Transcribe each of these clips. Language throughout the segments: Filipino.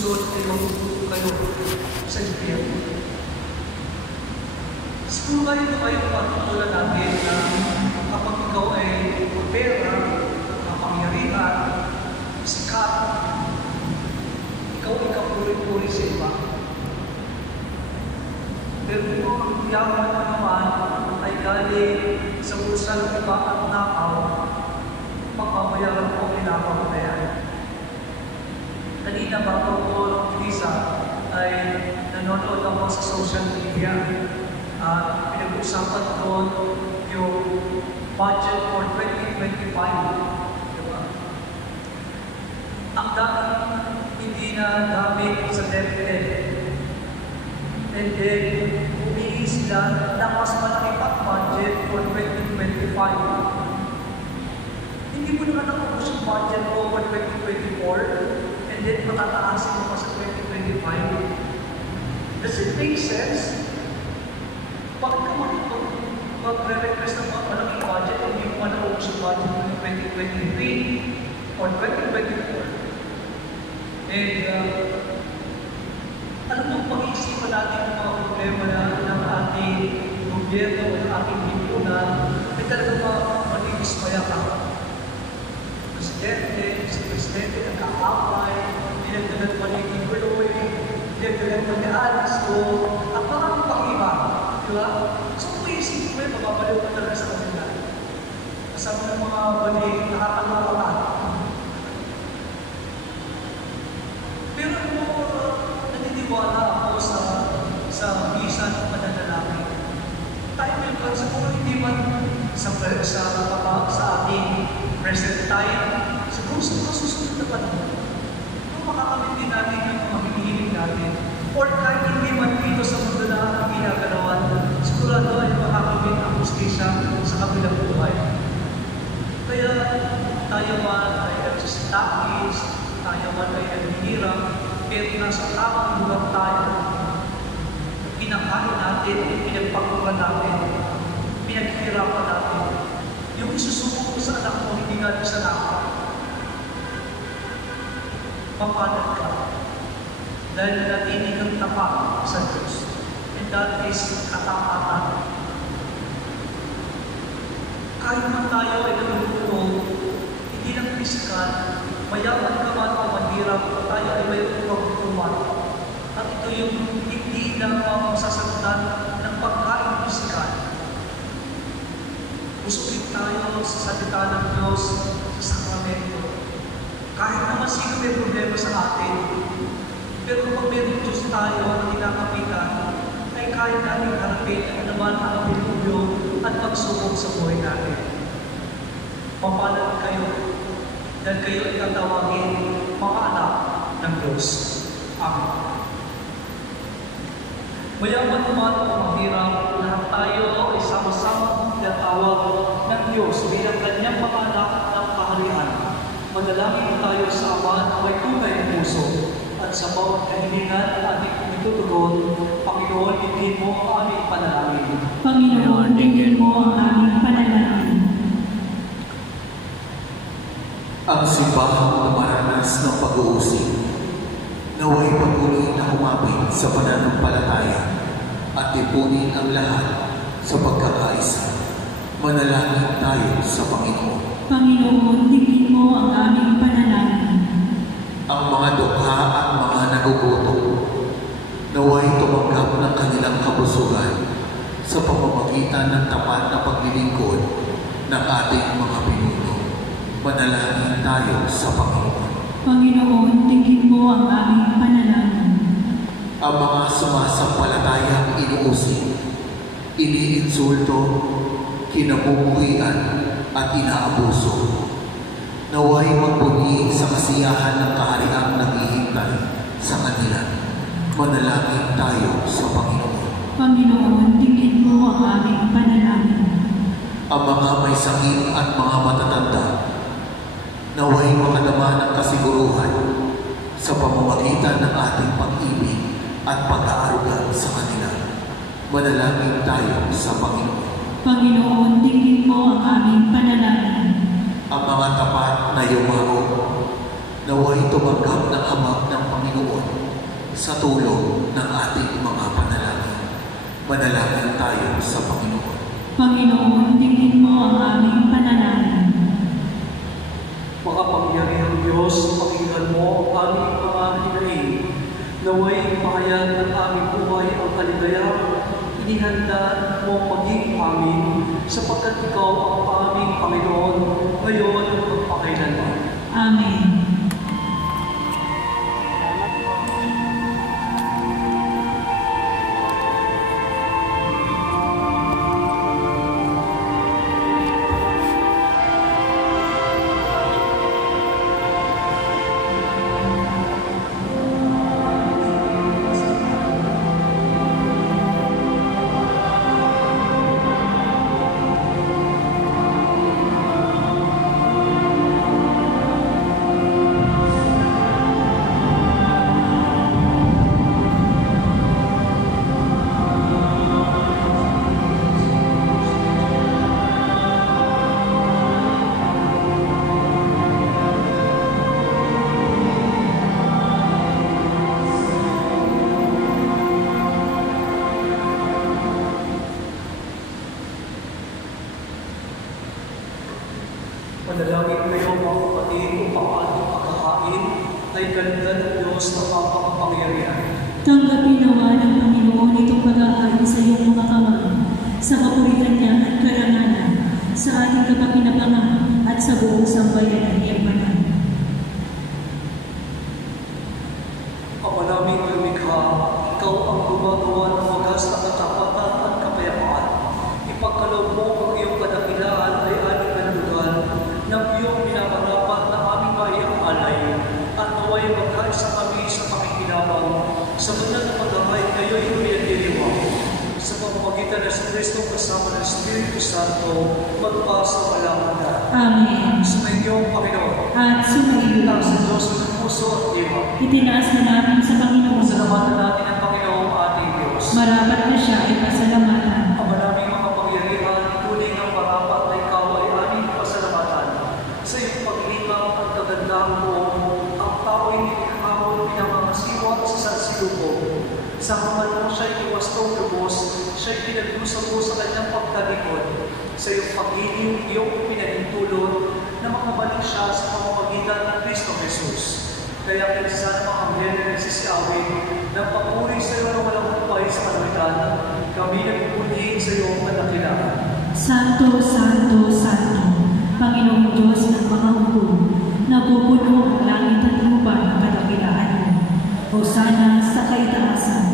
lulusot ay magugulo kayo sa impyerno. Siguro kayo patutulan natin na kapag ikaw ay pera, kapangyarihan, sikat, ikaw ay kapuri-puri sa iba. Pero kung ang yaman mo naman ay galing sa bulsa ng iba at nakaw, pagpapayaran mo pinapang na yan. Kanina bago ko Lisa ay nanonood ako sa social media at pinag-usapan doon yung budget for 2025. Diba? Ang dami hindi na gamit sa DepEd. And then, humingi sila na mas malaki pang budget for 2025. Hindi mo naman nakapos yung budget mo for 2024 and then matataasin mo pa sa 2025. Does it make sense? Bakit ka mag-re-request ng mga malaking budget kung hindi mo man nakapos yung budget mo ng 2023 or 2024? And, alam mo, pag-iisipan natin ang mga problema ng ating gobyerno o ng ating lipunan, ay talagang manibismaya ka. Si Presidente, nagkakapay, dinagdagan pa ni Iguloy, dinagdagan pa ni Alice, at maraming pang-iba. Diba? So, kung iisipin mo yun, mababaliw ka talaga sa kanila. Kasama ng mga balik, nakakalawa. Pero naniniwala ako sa visa ng pananalangin. Tayo may kansa kung hindi man sa ating present time, siguro sa susunod na panahon, kung makakamit din natin yung mga hinihiling natin, or kahit hindi man dito sa mundo na ang ginagalawan, sigurado ay makakamit ang justisya sa kabilang buhay. Kaya tayo man ay nagsisilakis, tayo man ay naghihirap, pero nasa tamang lugar tayo. Pinakain natin, pinagpakuran natin, pinaghihirapan natin. Yung isusuko ko sa anak mo, hindi nga sa nakap. Papanag ka. Dahil natinig kang tapat sa Diyos. And that is katapatan. Kahit man tayo ay natutulong, hindi lang pisikal, mayaman ka man o mahirap, tayo ay mayroon pagkutuman. At ito yung hindi lang masasagutan ng pagkain pisikal. Usupin tayo sa salita ng Diyos sa sakramento. Kahit naman sino may problema sa atin, pero kung mayroon Diyos tayo na kinakapitan, ay kaya natin harapin ang naman ang pilulyo at pagsubok sa buhay natin. Papalag kayo dahil kayo ay tatawagin mga anak ng Diyos. Amen. Mayaman naman o mahirap, lahat tayo ay sama-sama tinatawag ng Diyos bilang kanyang mga anak ng kaharian. Manalangin tayo sa Ama na may tunay ng puso at sa bawat kahilingan na ating pinitutugon, Panginoon, dinggin mo ang aming panalangin. Panginoon, dinggin mo ang aming panalangin. Ang simbahang na maranas ng pag-uusig, naway patuloy na humapit sa pananampalataya at tipunin ang lahat sa pagkakaisa. Manalangin tayo sa Panginoon. Panginoon, dinggin mo ang aming panalangin. Ang mga dukha at mga nagugutom, naway tumanggap ng kanilang kabusugan sa pamamagitan ng tapat na paglilingkod ng ating mga pinuno. Manalangin tayo sa Panginoon. Panginoon, dinggin mo ang aming panalangin. Ang mga sumasampalatayang inuusig, iniinsulto, kinamumuhian at inaabuso, naway magbunyi sa kasiyahan ng kahariang naghihintay sa kanila. Manalangin tayo sa Panginoon. Panginoon, dinggin mo ang aming panalangin. Ang mga may sakit at mga matatanda, naway makadama ng kasiguruhan sa pamamagitan ng ating pag-ibig at pag-aaruga sa kanila. Manalangin tayo sa Panginoon. Panginoon, dinggin mo ang aming panalangin. Ang mga tapat na yumao, naway tumanggap ng hamag ng Panginoon sa tulong ng ating mga panalangin. Manalangin tayo sa Panginoon. Panginoon, tingin mo ang aming panalangin. Makapangyarihang Diyos, pakinggan mo ang aming mga hinaing. Naway pahayag ng aming buhay ang kaligayang inihanda mo maging amin, sapagkat ikaw ang aming Panginoon, ngayon at magpakailanman. Amen. Manalangin kayo mga kapatid upang ating pagkakain ay ganda ng Diyos na mapakapangyarihan. Tanggapin nawa ng Panginoon itong pag-aari sa iyong mga kamay, sa kapurihan niya at karangalan, sa ating kapakinabangan at sa buong sambayan ng iyong banal. Ama naming lumikha, ikaw ang gumagawa ng wagas na katapatan at kapayapaan. Ipagkaloob mo ang iyong kadakilaan ay aning nandugan ng iyong minamarapat na aming mayang alay at naway magkaisa kami sa pakikinabang sa banal na paghahay kayo'y pinagdiriwang sa pamamagitan ng Kristo kasama ng Espiritu Santo magpasa walang hanggan. Amen. Sumainyo, Panginoon. At sumainyo. Itaas sa Diyos ng puso at diwa. Itinaas na namin sa Panginoon. Salamatan natin ang Panginoong ating Diyos. Marapat na siya ay pasalamatan. Ama naming mga pangyarihan, tuloy ng marapat na ikaw ay aming pasalamatan. Sa iyong paglikap at kagandahang buong, ang tao ay nilikhamon pinamangasiwa sa sansilubong. Sa hangad mo siya'y iwastong lubos, siya'y pinagdusa mo sa kanyang pagtalikod. Sa iyong pag-iliw, iyong pinahintulot na makabalik siya sa pamamagitan ng Kristo Jesus. Kaya kinasa ng mga anghel na nagsisiawin ng papuri sa iyo na walang upay sa kaluitan, kami nagpupunyi sa iyong kadakilaan. Santo, Santo, Santo, Panginoong Diyos ng mga hukbo, napupuno ang langit at lupa ng kadakilaan mo. Hosana sa kaitaasan,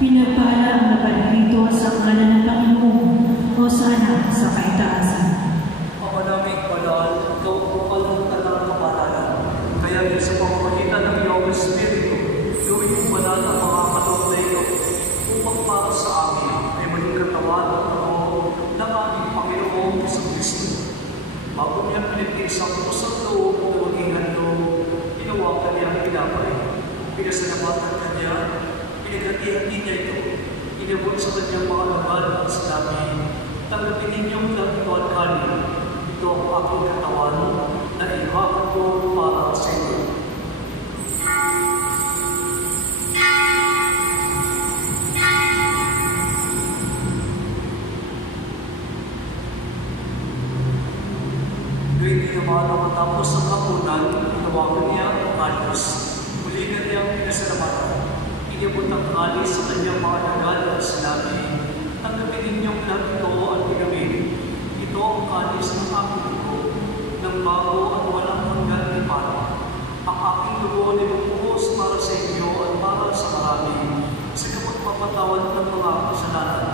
pinagpala ang napalarito sa ngalan ng Panginoon. Hosana sa kaitaasan. Ama naming banal, ikaw ang bukal ng talang kapatalan. Kaya din sa pamamagitan ng iyong Espiritu, gawin mo banal ang mga kaloob na ito upang para sa amin ay maging katawan at tao ng aming Panginoong Kristo. Bago niya pinagtisang pusang loob na maging handog, ginawa ka niyang pinapay. Pinasalamatan ka niya, pinaghati-hati niya ito, inabot sa kanyang mga laban at sinabi, tanggapin ninyong lang ito at kanin. Ito ang aking katawan na ihakot ko para sa inyo. Gawin ginawa na matapos ang hapunan, tinawagan niya ang kalis. Muli na niyang pinasalamatan. Inabot ang kalis sa kanyang mga dagal at sinabi, tanggapin ninyong lang ito at igamin. Ito ang kalis ng aking dugo, ng bago at walang hanggan ni Paro. Ang aking dugo ay bubuhos para sa inyo at para sa marami, sa kapagpapatawad ng mga kasalanan.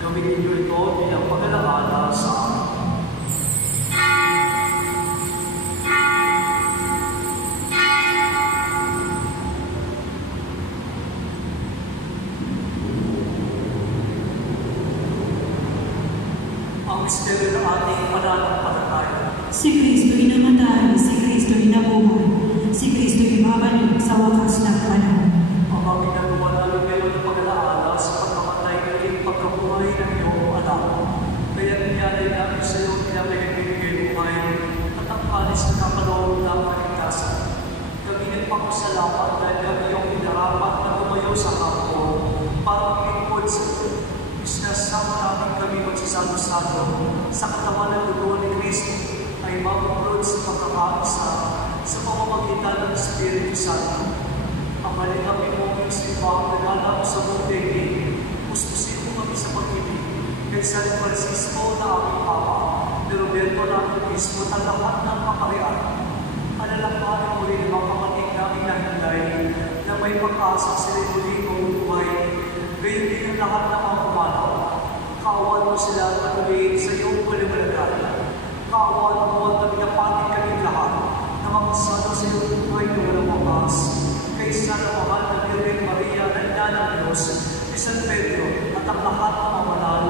Gawin ninyo ito bilang pag-alaala sa akin. Ang misteryo ng ating pananampalataya. Si Kristo'y namatay, si Kristo'y nabuhay, si Kristo'y babalik sa wakas ng panahon. Ang mga ginagawa namin ngayon ng pag-alaala sa pagkamatay ng pagkabuhay ng iyong anak. Kaya nangyari namin sa iyo na may nagbibigay buhay at ang alis na nakaloob ng kaligtasan. pag-asa sa pamamagitan ng Espiritu Santo. Ang malinapin mo yung simbahan na alam sa buong daigdig, puspusin mo kami sa pag-ibig, kay San Francisco na aming Papa, ni Roberto na aming Bispo at lahat ng kaparian. Alalahanin mo rin ang mga kapatid namin na hinday na may pag-asa sila muli o buhay, gayon din ang lahat ng mga pumanaw. Kaawan mo sila at patuloyin sa iyong kaliwalagan. Kaawan mo at nagdapatin kami lahat na makasalo sa iyong buhay na walang wakas. Kay sana mahal na Virgen Maria na ina ng Diyos, ni San Pedro at ang lahat ng mga manal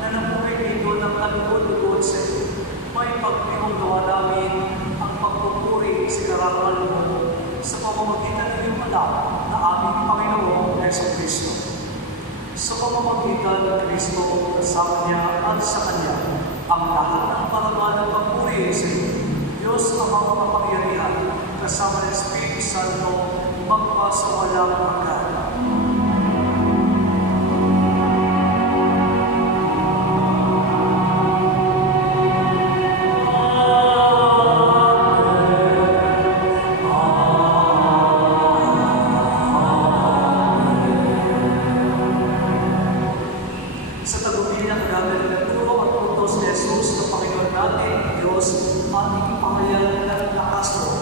na nabuhay dito ng kalugod-lugod sa iyo. May pagpihong gawa namin ang pagpupuri sa karangal mo sa pamamagitan ng iyong anak na aming Panginoong Jesucristo. Sa pamamagitan ng Kristo, kasama niya at sa Kanya, ang lahat ng parangal ng pagpuri sa iyo. Diyos ang mga kapangyarihan, kasama ng Espiritu Santo, magpasawalang hanggan. Sa tagumpay ng kagagal ng turo at puntos ni Jesus na Panginoon natin, Diyos, ating pangalan ng lakas mo.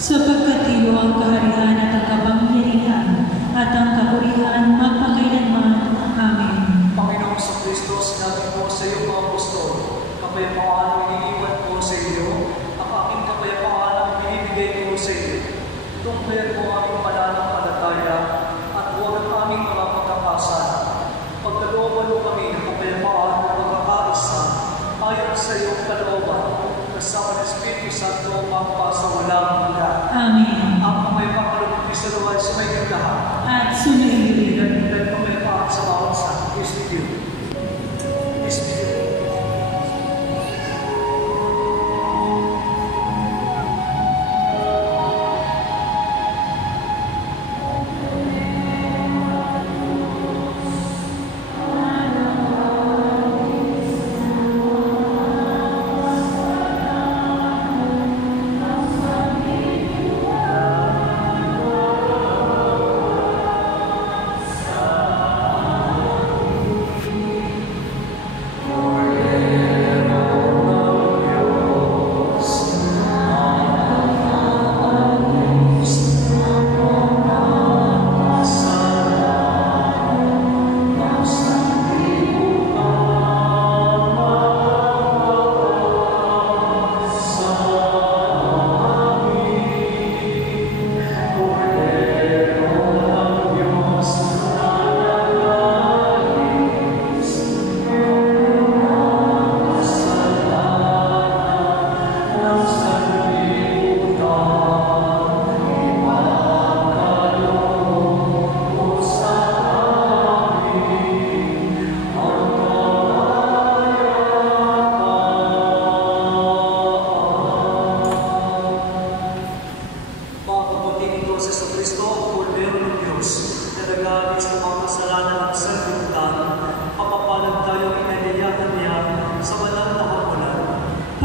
Sapagkat iyo ang kaharian at ang kapangyarihan at ang kapurihan magpakailanman. Amen. Panginoong sa Kristo, sinabi mo sa iyong mga apostol, kapayapaan ang iniiwan ko sa iyo, ang aking kapayapaan ang binibigay ko sa iyo. Tungklayan mo ang aming pananampalataya at huwag ang aming mga pagkakasan. Pagkalooban mo kami ng kapayapaan at pagkakaisa ayon sa iyong kalooban, kasama ng Espiritu Santo magpasawalang hanggan. Amen. Ang kapayapaan ng Kristo Lord sa may lahat. At sumainit. Dan kapayapaan sa bawat sa Kristo. Kristo.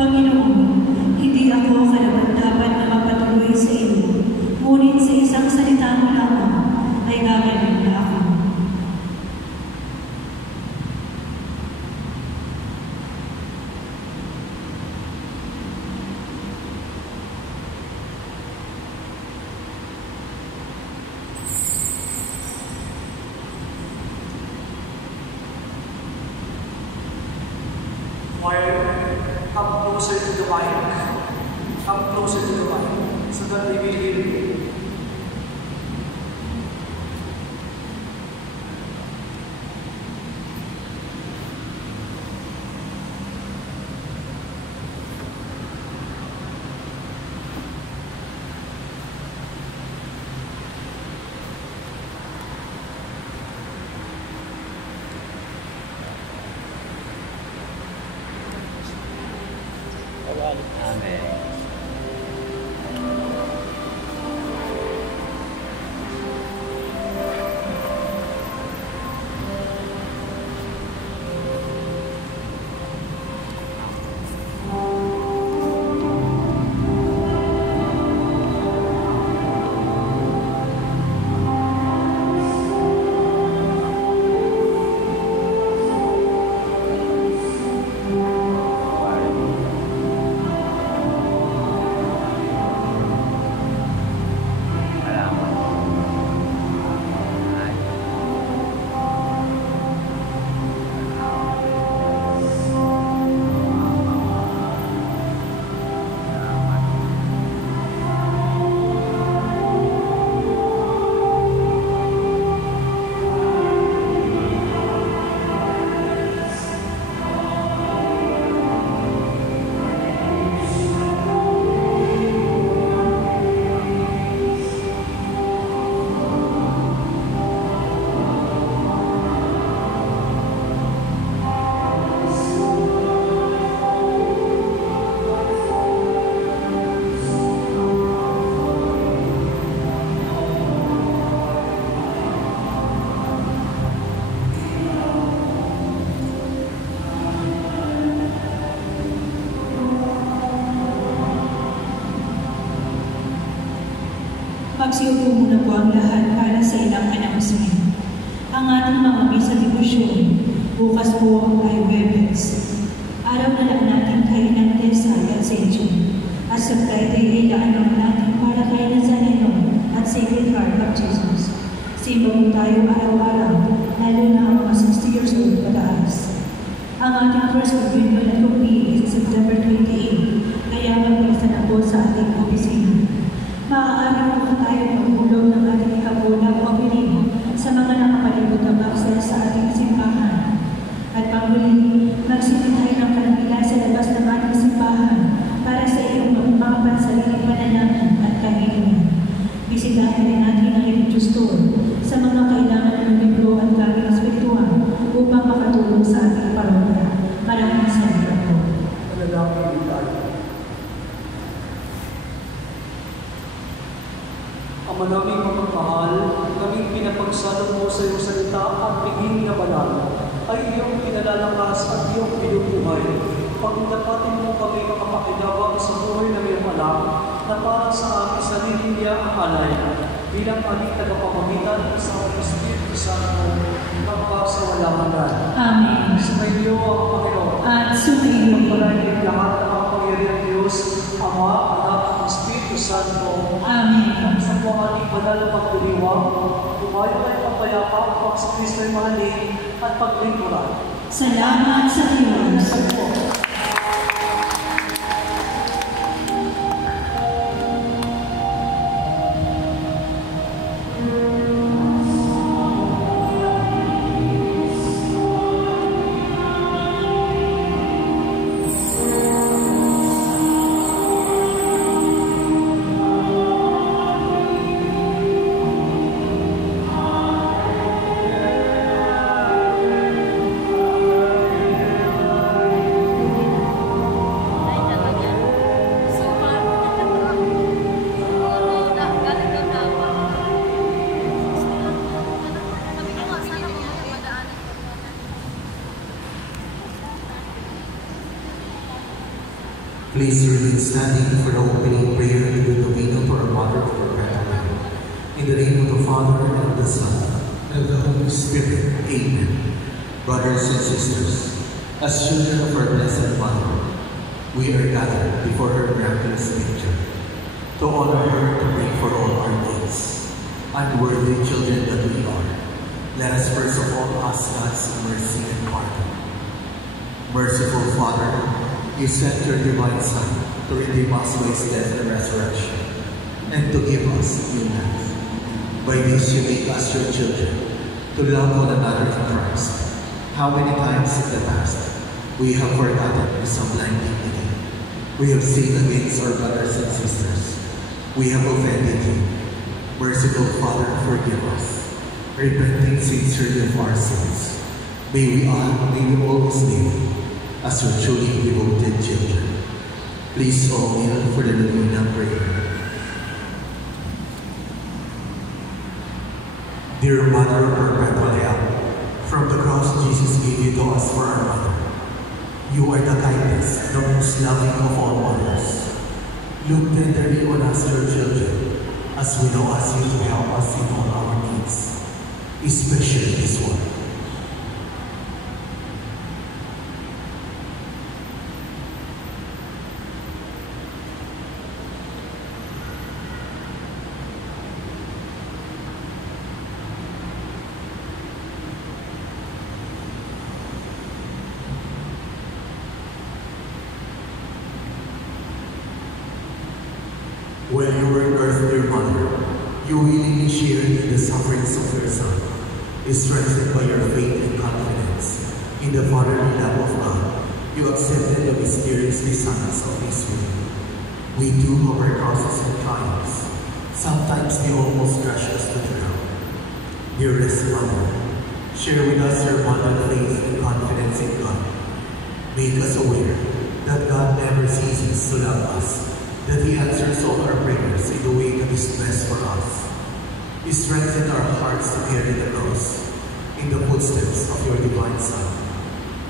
Panginoon, hindi ako karapat-dapat na mapatuloy sa iyo, ngunit sa isang salita mo lamang ay gagaling na ako. Come closer to the mic. Come closer to the mic so that they will hear you. Magsiupo muna po ang lahat para sa ilang announcement. Ang ating mga misa debosyon, bukas po ay Webes. Araw na lang natin kay Nantesa at St. John. At sa Friday ay laan natin para kay Nazareno at Sacred Heart of Jesus. Simba mo tayo araw-araw, lalo na ang mga 60 years old pataas. Ang ating first communion at coffee is September 28, kaya mag-isa na po sa ating opisina. Maaari po tayo maghulog ng ating ikabulang opening sa mga nakapalibot na access sa ating simbahan. At panghuli, magsimit tayo ng kanila sa labas ng ating simbahan para sa iyong mga pansariling panalangin at kahilingan. Bisitahin din natin ang religious store sa mga kailangan ng libro at gamit espiritual upang makatulong sa ating parokya. Maraming salamat po. Manalangin tayo. Ama naming mapagmahal, kaming pinapagsalo mo sa iyong salita at piging na banal, ay iyong pinalalakas at iyong pinubuhay. Pagdapatin mo kami makapakinabang sa buhay ng iyong anak, na para sa aming sarili niya ang alay, bilang aming tagapamagitan sa Espiritu Santo, magpasawalaman. Amen. Sumayo ang Panginoon. At sumayo. Pagpalain lahat ng mga pangyarihan Diyos, Ama, Anak, at Espiritu Santo. Amen. Sa po ating banal na pagdiriwang, tumayo kayo pagpayapa upang si Kristo'y mahalin at paglingkuran. Salamat sa Diyos. Please remain standing for the opening prayer to the novena to our Mother of Perpetual Help. In the name of the Father, and of the Son, and of the Holy Spirit. Amen. Brothers and sisters, as children of our Blessed Mother, we are gathered before her miraculous picture to honor her, to pray for all our needs. Unworthy children that we are, let us first of all ask God's mercy and pardon. Merciful Father, you sent your divine Son to redeem us by his death and resurrection, and to give us new life. By this you make us your children, to love one another in Christ. How many times in the past we have forgotten your sublime dignity. We have sinned against our brothers and sisters. We have offended you. Merciful Father, forgive us, repenting sincerely of our sins. May we always live as your truly devoted children. Please all kneel for the novena prayer. Dear Mother of Perpetual Help, from the cross Jesus gave you to us for our mother. You are the kindest, the most loving of all mothers. Look tenderly on us, your children, as we now ask you to help us in all our needs, especially this one. When you were on earth, dear Mother, you willingly shared in the sufferings of your Son, strengthened by your faith and confidence in the fatherly love of God. You accepted the mysterious signs of His will. We too have our crosses and triumphs. Sometimes they almost crush us to the ground. Dearest Mother, share with us your abundant faith and confidence in God. Make us aware that God never ceases to love us, that He answers all our prayers in the way that is best for us. He strengthened our hearts to carry the cross in the footsteps of your divine Son.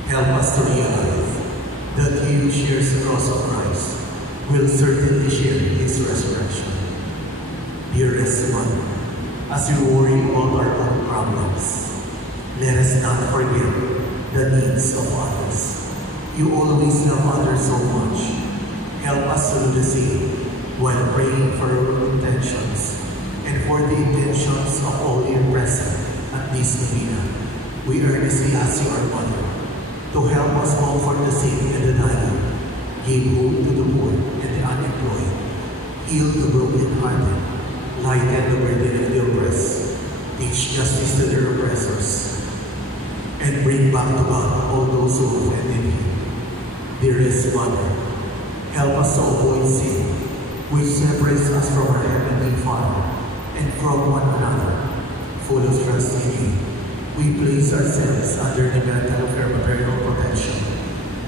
Help us to realize that He who shares the cross of Christ will certainly share His resurrection. Dearest Mother, as we worry about our own problems, let us not forget the needs of others. You always love others so much. Help us to do the same while praying for our intentions and for the intentions of all here present at this novena. We earnestly ask you, our Mother, to help us comfort the sick and the dying, give hope to the poor and the unemployed, heal the broken-hearted, lighten the burden of the oppressed, teach justice to their oppressors, and bring back to God all those who offended you. Dearest Mother, help us to avoid sin, which separates us from our Heavenly Father and from one another. Full of trust in you, we place ourselves under the mantle of your maternal protection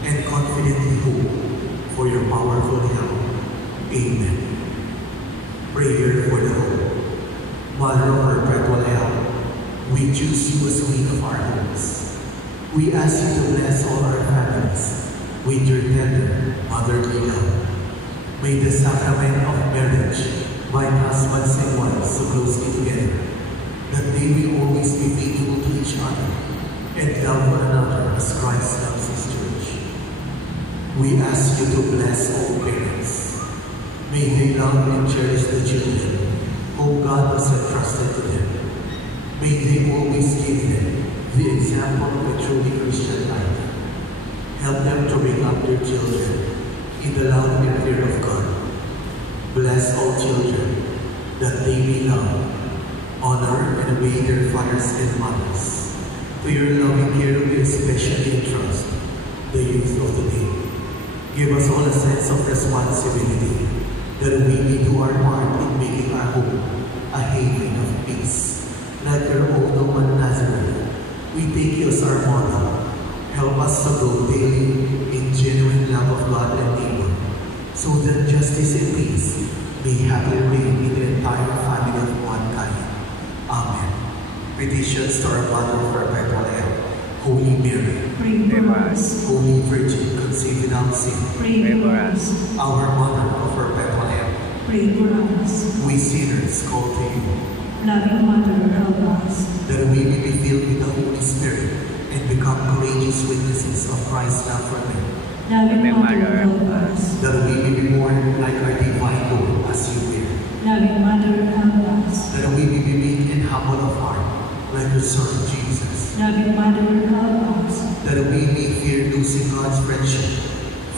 and confidently hope for your powerful help. Amen. Prayer for the hope. Mother of Perpetual Help, we choose you as Queen of our hopes. We ask you to bless all our families with your tender motherly love. May the sacrament of marriage bind husbands and wives so closely together that they will always be faithful to each other and love one another as Christ loves His church. We ask you to bless all parents. May they love and cherish the children whom God has entrusted to them. May they always give them the example of a truly Christian life. Help them to bring up their children in the love and fear of God. Bless all children that they may love, honor, and obey their fathers and mothers. To your loving care, we especially entrust the youth of the day. Give us all a sense of responsibility that we may do our part in making our home a haven of peace. Like your old Roman Nazareth, we take you as our model. Help us to grow daily in genuine love of God and neighbor, so that justice and peace may happily reign in the entire family of mankind. Amen. Petitions to our Mother of Perpetual Help, Holy Mary, Pray for us. Holy Virgin, conceived without without sin. Pray for us. Our Mother of perpetual help, Pray for us. we sinners call to you, Loving Mother, help us. that we may be filled with the Holy Spirit and become courageous witnesses of Christ's love for men, Loving Mother, help us. that we may be born like our divine Lord as you will, Loving Mother, help us. that we may be meek and humble of heart like your Son Jesus, Loving Mother, help us. that we may fear losing God's friendship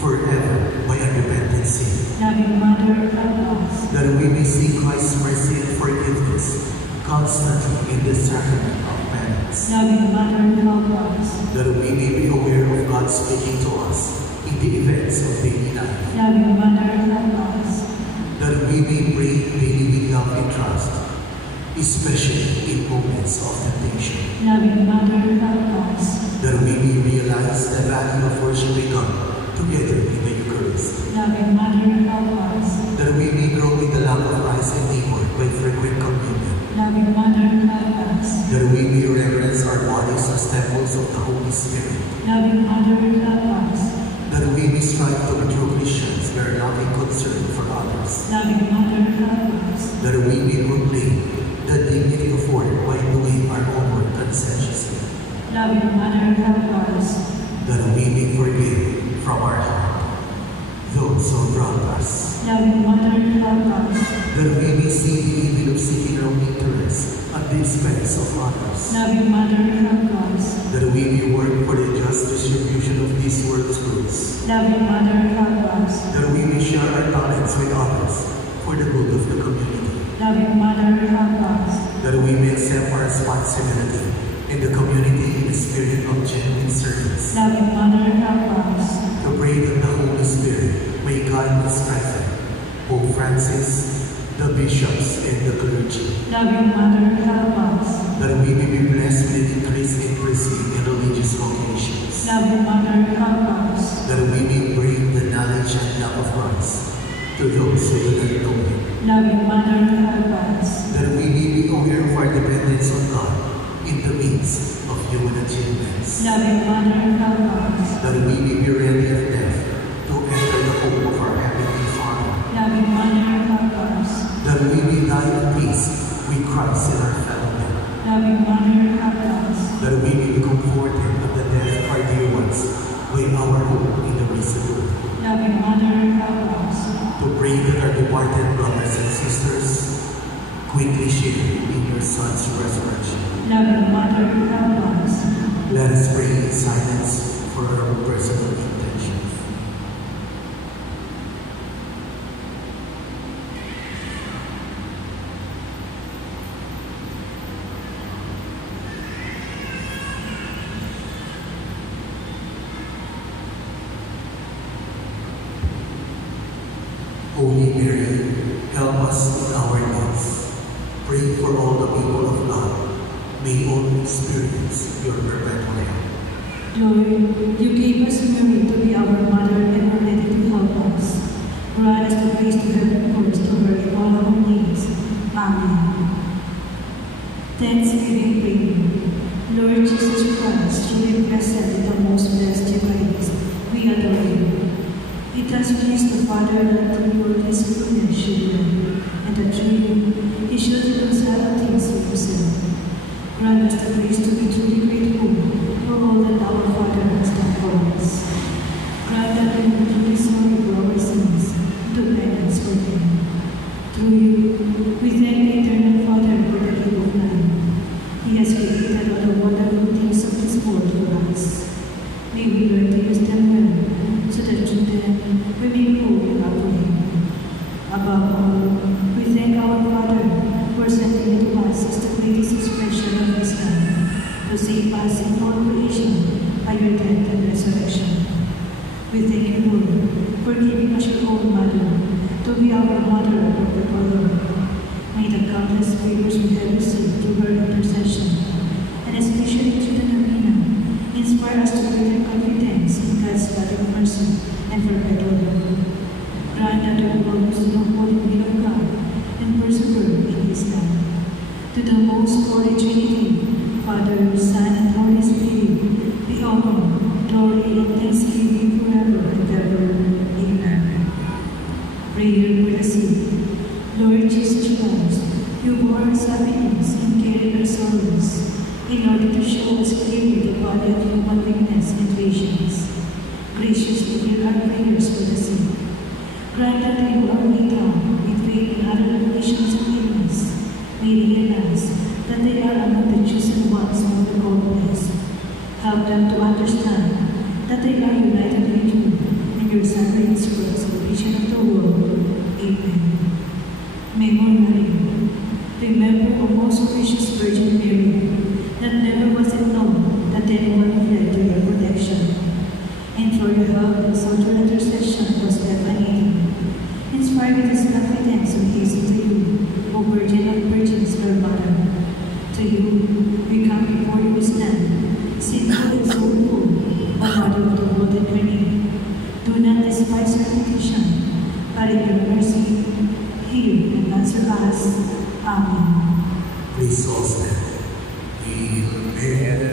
forever by unrepentant sin, Loving Mother, help us. that we may see Christ's mercy and forgiveness constantly in the sacrament of penance, Loving Mother, help us. that we may be aware of God speaking to us in the events of daily life, Loving Mother, help us. that we may pray daily with love and trust, especially in moments of temptation, Loving Mother, help us. that we may realize the value of worshiping God together in the Eucharist, Loving Mother, help us. that we may grow in the love of Christ and neighbor by frequent communion, Loving Mother, help us. that we may reverence our bodies as temples of the Holy Spirit, Loving Mother, help us. that we may strive to be true Christians by our loving concern for others, Loving Mother, help us. that we may proclaim the dignity of work by doing our own work conscientiously, Loving Mother, help us. that we may forgive from our heart those who wrong us, Loving Mother, help us. that we may see the evil of seeking our own interests at the expense of others, Loving Mother, help us. that we may work for the just distribution of this world's goods, Loving Mother, help us. that we may share our talents with others for the good of the community, Loving Mother, help us. that we may accept our responsibility in the community in the spirit of genuine service, Loving Mother, help us. to pray that the Holy Spirit may guide and strengthen Pope Francis, the bishops, and the clergy, Loving Mother, help us. that we may be blessed with an increase in priestly and religious vocations, Loving Mother, help us. that we may bring the knowledge and love of Christ to those who do not know Him, Loving Mother, help us. that we may be aware of our dependence on God in the midst of human achievements, Loving Mother, help us. that we may be ready at death to enter the home of our Heavenly Father, Loving Mother, help us. that we may die at peace with Christ and our fellow men, Loving Mother, help us. that we may be comforted at the death of our dear ones by our hope in the risen Lord, Loving Mother, help us. to pray that our departed brothers and sisters quickly share in your Son's resurrection. Loving Mother, help us. Let us pray in silence for our personal intentions. Holy Mary, help us in our needs. Pray for all the people of God. May all experience your perpetual help. Lord, you gave us Mary to be our mother and are ready to help us. Grant us the grace to have recourse to her in all our needs. Amen. Thanksgiving prayer. Lord Jesus Christ, truly blessed in the most blessed Eucharist, we adore you. It has pleased the Father that the world is goodness should reign, and that through you he should reconcile things with himself. Grant us the grace to be truly grateful for all that our Father has done for us. Grant that we may truly sorry for our sins, to penance for them. Through you, we thank the Eternal Father for the gift of life. He has created all the wonderful things of this world for us. May we learn to use them well, so that through them we may grow in love for Him. Above all, we thank our Father for sending into us as the greatest expression of His love, to save us in all creation by your death and resurrection. We thank you, Lord, for giving us your own mother, to be our mother of perpetual love. May the countless favors we have received through her intercession, and especially through the novena, inspire us to greater confidence in God's loving mercy and perpetual love. Grant that we will always know the holy will of God and persevere in His love. To the most holy Trinity, Father, Son, and Holy Spirit, be honor, glory, and thanksgiving forever and ever. graciously hear our prayers for the sick. Grant that we who are weighed down with faith in other revelations and healings may realize that they are among the chosen ones of the God-blessed. Help them to understand that they are united with you and your sacraments for the salvation of the world. Amen. Memorial. Remember, O most gracious Virgin Mary, that never was it known that anyone fled to your protection. And for your help and social intercession was ever needed. Inspired with this confidence and hasten to you, O Virgin of Virgins, our Mother. To you, we come before you stand, sinful and so full, O Mother of the world and renewed. Do not despise our petition, but in your mercy, hear and answer us. Amen. Please all stand. Hail Mary,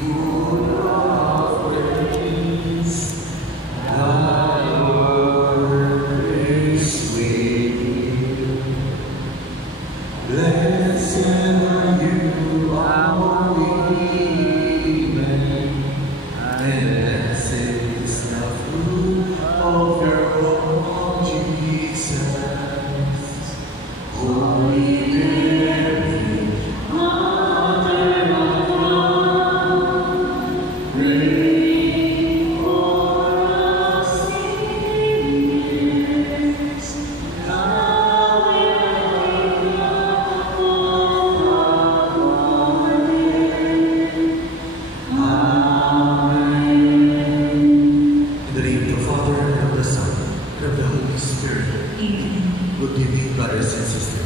full of grace, the Lord is with you. Blessed are you among women, and blessed is the fruit of your womb, Jesus. Holy Mary, Mother of God, pray for us sinners, now and in the hour of our death. Amen. In the name of the Father, and of the Son, and of the Holy Spirit. Amen. Good evening, brothers and sisters.